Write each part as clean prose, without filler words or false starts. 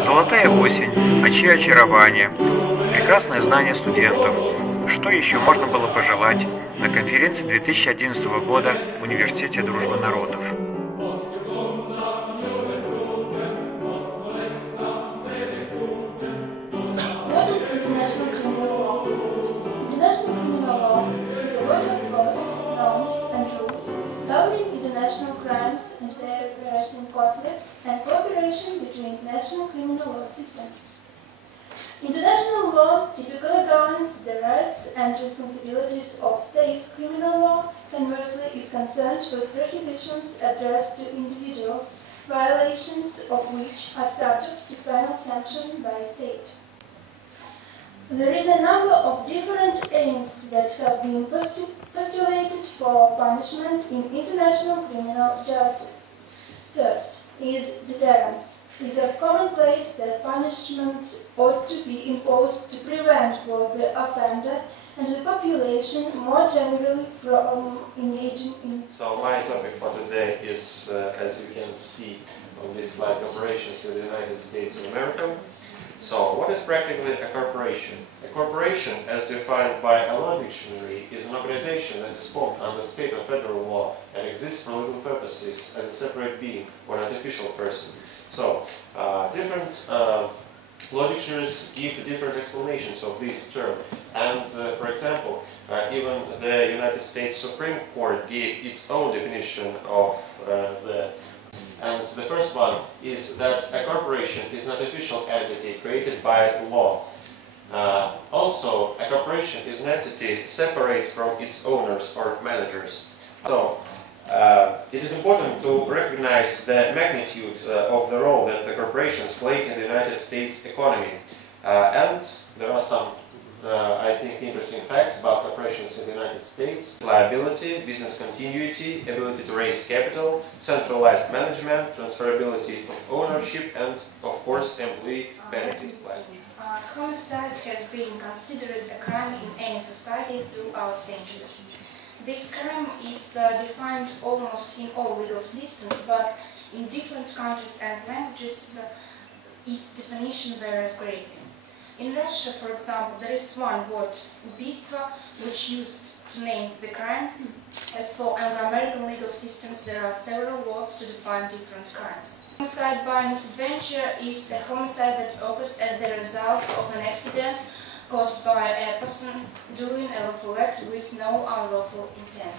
Золотая осень, ночи очарования, прекрасное знание студентов. Что еще можно было пожелать на конференции 2011 года в Университете Дружбы Народов? What is international criminal law? International criminal law is a body of laws, norms, and rules governing international crimes and their addressing conflict and cooperation between national criminal law systems. International law typically governs the rights and responsibilities of states. Criminal law, conversely, is concerned with prohibitions addressed to individuals, violations of which are subject to penal sanction by state. There is a number of different aims that have been postulated for punishment in international criminal justice. First is deterrence. It is a commonplace that punishment ought to be imposed to prevent both the offender and the population more generally from engaging in... So my topic for today is, as you can see on this slide, operations in the United States of America. So, what is practically a corporation? A corporation, as defined by a law dictionary, is an organization that is formed under state or federal law and exists for legal purposes as a separate being or an artificial person. So, different law dictionaries give different explanations of this term. And, for example, even the United States Supreme Court gave its own definition of And the first one is that a corporation is an artificial entity created by law. Also, a corporation is an entity separate from its owners or managers. So, it is important to recognize the magnitude of the role that the corporations play in the United States economy. And there are some I think interesting facts about corporations in the United States: liability, business continuity, ability to raise capital, centralized management, transferability of ownership, and of course employee benefit plan. Homicide has been considered a crime in any society throughout centuries. This crime is defined almost in all legal systems, but in different countries and languages its definition varies greatly. In Russia, for example, there is one word, убийство, which used to name the crime. As for Anglo-American legal systems, there are several words to define different crimes. Homicide by misadventure is a homicide that occurs as the result of an accident caused by a person doing a lawful act with no unlawful intent.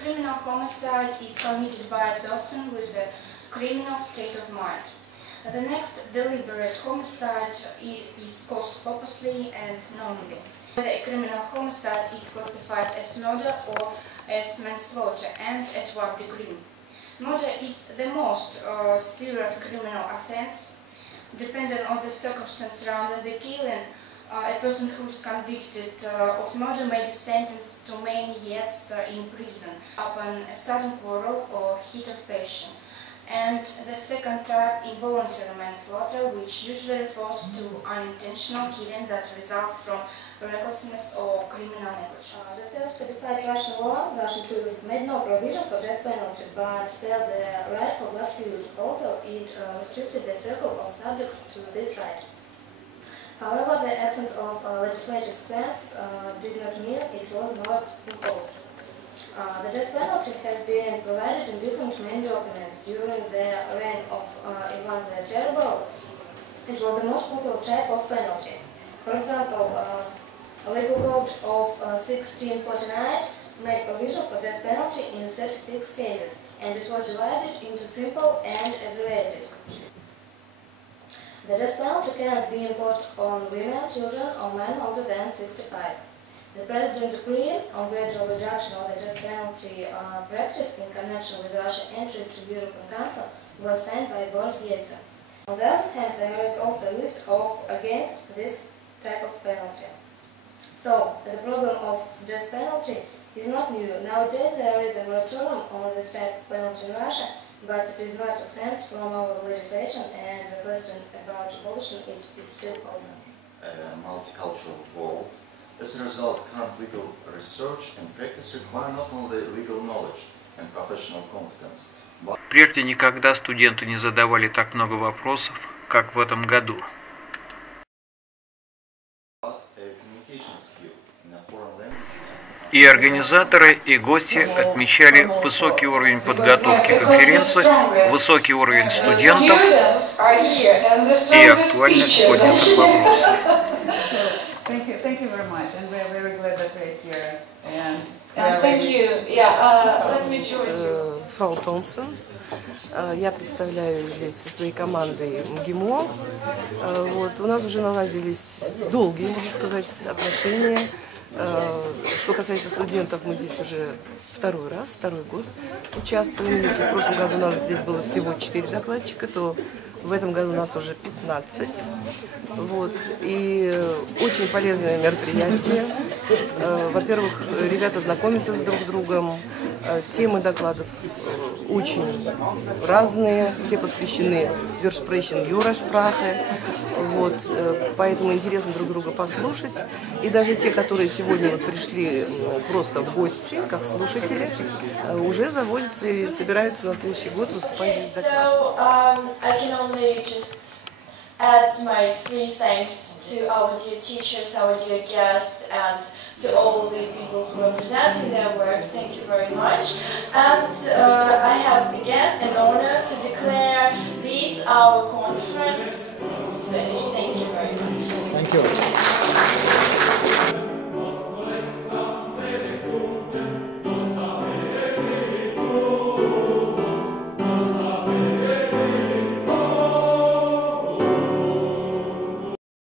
Criminal homicide is committed by a person with a criminal state of mind. The next, deliberate homicide, is caused purposely and knowingly. A criminal homicide is classified as murder or as manslaughter, and at what degree. Murder is the most serious criminal offense. Depending on the circumstance surrounding the killing, a person who is convicted of murder may be sentenced to many years in prison upon a sudden quarrel or heat of passion. And the second type, involuntary manslaughter, which usually refers to unintentional killing that results from recklessness or criminal negligence. The first codified Russian law, Russian juries, made no provision for death penalty, but said the right for blood feud, although it restricted the circle of subjects to this right. However, the absence of legislative plans did not mean it was not imposed. The death penalty has been provided in different main documents during the reign of Ivan the Terrible. It was the most popular type of penalty. For example, a legal code of 1649 made provision for death penalty in 36 cases, and it was divided into simple and abbreviated. The death penalty cannot be imposed on women, children, or men older than 65. The President's decree on gradual reduction of the death penalty practice in connection with Russia's entry to the European Council was signed by Boris Yeltsin. On the other hand, there is also a list of against this type of penalty. So, the problem of death penalty is not new. Nowadays there is a moratorium on this type of penalty in Russia, but it is not exempt from our legislation, and the question about abolishing it is still open. A multicultural world. As a result, current legal research and practice require not only legal knowledge and professional competence, Прежде никогда студенты не задавали так много вопросов, как в этом году. И организаторы, и гости отмечали высокий уровень подготовки конференции, высокий уровень студентов и актуальность поднятых вопросов. Thank you very much, and we're very glad that we're here. And thank you. Yeah, let me join you. Фрау Томпсон. Я представляю здесь со своей командой МГИМО. Вот. У нас уже наладились долгие, можно сказать, отношения. Что касается студентов, мы здесь уже второй год участвуем. Если в прошлом году у нас здесь было всего 4 докладчика, то в этом году у нас уже 15. Вот. И очень полезное мероприятие. Во-первых, ребята знакомятся с друг другом. Темы докладов очень разные, все посвящены Wir sprechen Jura-Sprache. Вот. Поэтому интересно друг друга послушать. И даже те, которые сегодня вот пришли просто в гости, как слушатели, уже заводятся и собираются на следующий год выступать здесь с докладом. Add my 3 thanks to our dear teachers, our dear guests, and to all the people who are presenting their works. Thank you very much. And I have again an honor to declare this our conference finished. Thank you very much. Thank you.